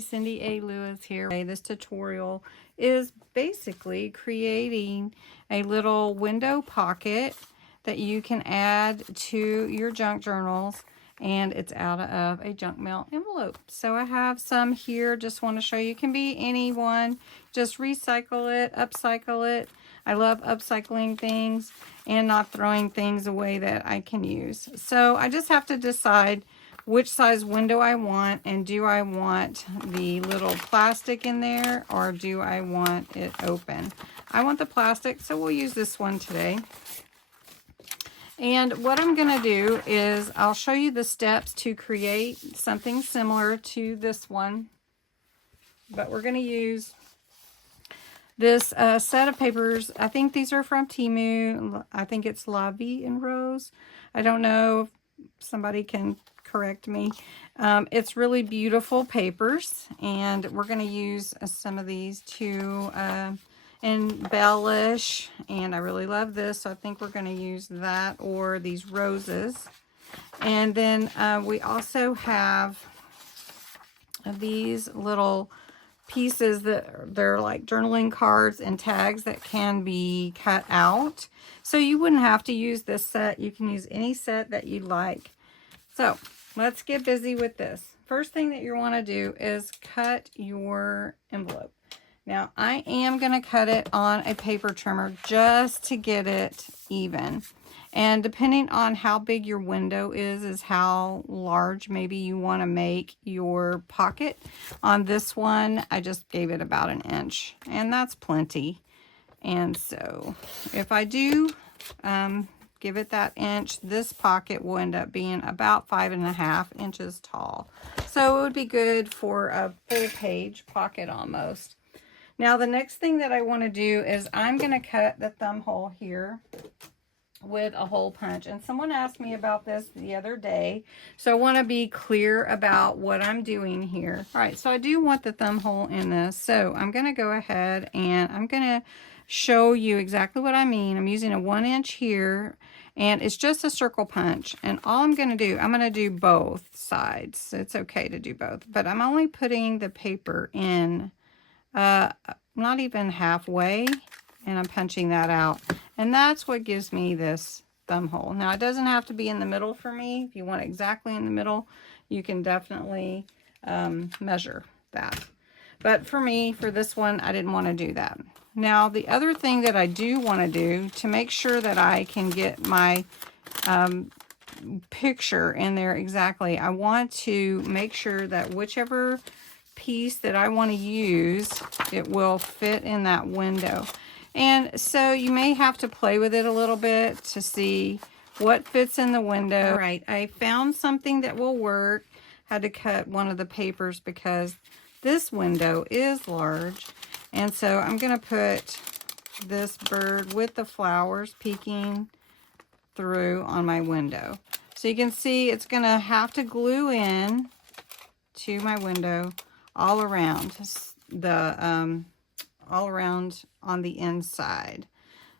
Cindy A. Lewis here. This tutorial is basically creating a little window pocket that you can add to your junk journals, and it's out of a junk mail envelope. So I have some here, just want to show you. It can be any one. Just recycle it, upcycle it. I love upcycling things and not throwing things away that I can use. So I just have to decide which size window I want, and do I want the little plastic in there or do I want it open? I want the plastic, so we'll use this one today. And what I'm going to do is I'll show you the steps to create something similar to this one, but we're going to use this set of papers. I think these are from Temu. I think it's La Vie en Rose. I don't know if somebody can correct me. It's really beautiful papers, and we're going to use some of these to embellish, and I really love this, so I think we're going to use that or these roses. And then we also have these little pieces that they're like journaling cards and tags that can be cut out, so you wouldn't have to use this set. You can use any set that you like. So let's get busy with this. First thing that you want to do is cut your envelope. Now I am going to cut it on a paper trimmer just to get it even. And depending on how big your window is how large maybe you want to make your pocket. On this one, I just gave it about 1 inch, and that's plenty. And so if I do give it that inch, this pocket will end up being about 5.5 inches tall. So it would be good for a full page pocket almost. Now the next thing that I want to do is I'm going to cut the thumb hole here with a hole punch. And someone asked me about this the other day, so I want to be clear about what I'm doing here. All right, so I do want the thumb hole in this, so I'm going to go ahead and I'm going to show you exactly what I mean. I'm using a 1 inch here, and it's just a circle punch, and all I'm going to do, I'm going to do both sides. It's okay to do both, but I'm only putting the paper in not even halfway, and I'm punching that out, and that's what gives me this thumb hole. Now it doesn't have to be in the middle for me. If you want it exactly in the middle, you can definitely measure that, but for me, for this one, I didn't want to do that. Now the other thing that I do want to do to make sure that I can get my picture in there exactly, I want to make sure that whichever piece that I want to use, it will fit in that window. And so you may have to play with it a little bit to see what fits in the window. All right, I found something that will work. Had to cut one of the papers because this window is large. And so I'm going to put this bird with the flowers peeking through on my window. So you can see it's going to have to glue in to my window all around on the inside.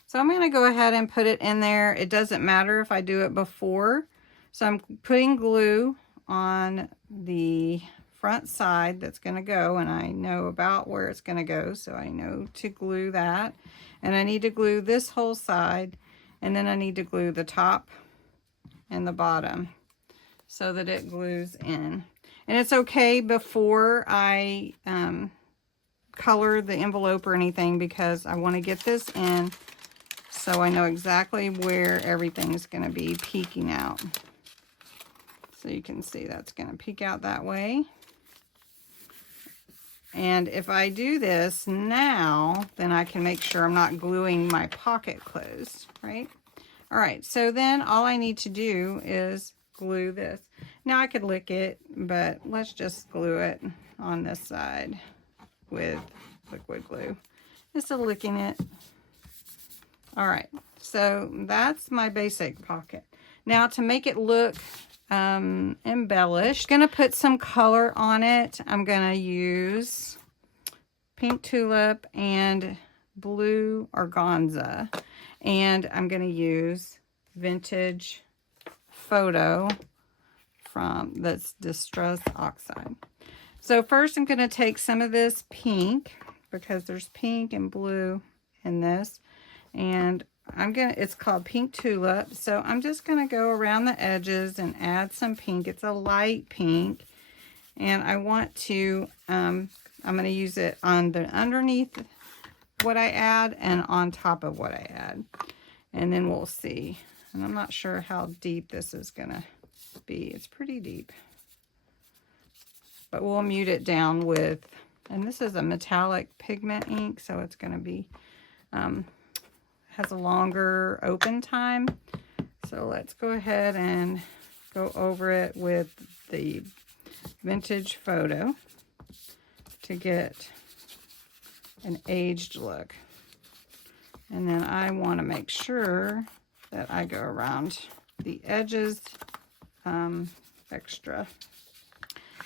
So I'm going to go ahead and put it in there. It doesn't matter if I do it before. So I'm putting glue on the front side that's going to go, and I know about where it's going to go, so I know to glue that. And I need to glue this whole side, and then I need to glue the top and the bottom so that it glues in. And it's okay before I color the envelope or anything, because I want to get this in so I know exactly where everything's going to be peeking out. So you can see that's going to peek out that way. And if I do this now, then I can make sure I'm not gluing my pocket closed, right? All right, so then all I need to do is glue this. Now I could lick it, but let's just glue it on this side with liquid glue. Just licking it. All right, so that's my basic pocket. Now to make it look embellished, I'm gonna put some color on it. I'm gonna use pink tulip and blue organza, and I'm gonna use vintage photo from that's distress oxide. So first I'm going to take some of this pink, because there's pink and blue in this, and it's called Pink Tulip. So I'm just going to go around the edges and add some pink. It's a light pink, and I want to, I'm going to use it on the underneath what I add and on top of what I add. And then we'll see. And I'm not sure how deep this is going to be. It's pretty deep. But we'll mute it down with, and this is a metallic pigment ink, so it's going to be, has a longer open time. So let's go ahead and go over it with the vintage photo to get an aged look. And then I want to make sure that I go around the edges extra.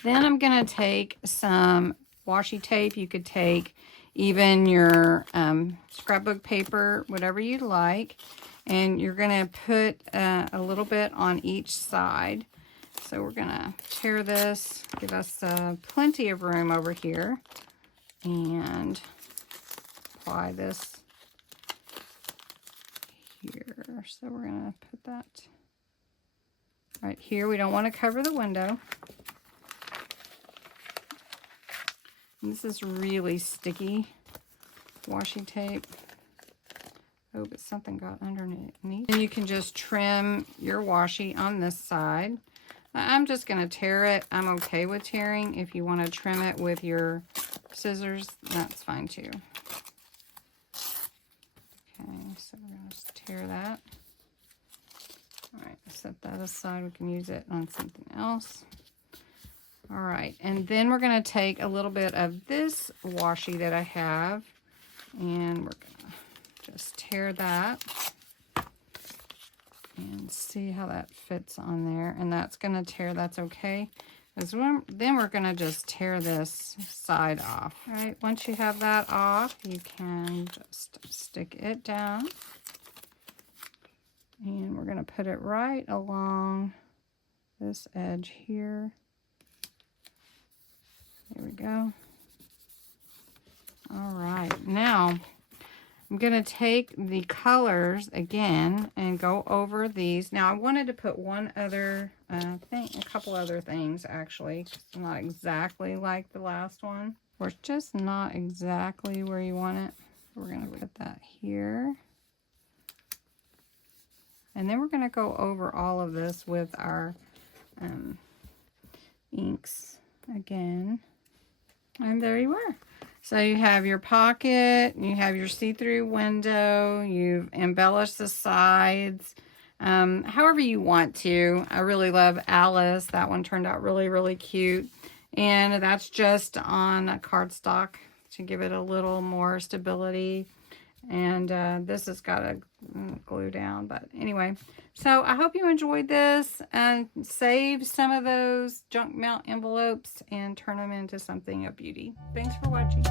Then I'm going to take some washi tape. You could take even your scrapbook paper, whatever you like. And you're going to put a little bit on each side. So we're going to tear this, give us plenty of room over here. And apply this here. So we're going to put that right here. We don't want to cover the window. This is really sticky washi tape. Oh, but something got underneath. And you can just trim your washi on this side. I'm just going to tear it. I'm okay with tearing. If you want to trim it with your scissors, that's fine too. Okay, so we're going to just tear that. All right, set that aside. We can use it on something else. All right, and then we're going to take a little bit of this washi that I have, and we're going to just tear that and see how that fits on there. And that's going to tear, that's okay. Then we're going to just tear this side off. All right, once you have that off, you can just stick it down. And we're going to put it right along this edge here. There we go. All right, now I'm going to take the colors again and go over these. Now I wanted to put one other thing, a couple other things actually. It's not exactly like the last one, or it's just not exactly where you want it. We're going to put that here. And then we're going to go over all of this with our inks again. And there you are. So you have your pocket, you have your see-through window, you've embellished the sides, however you want to. I really love Alice. That one turned out really, really cute. And that's just on a cardstock to give it a little more stability. And this has got a glue down, but anyway. So I hope you enjoyed this, and save some of those junk mount envelopes and turn them into something of beauty. Thanks for watching.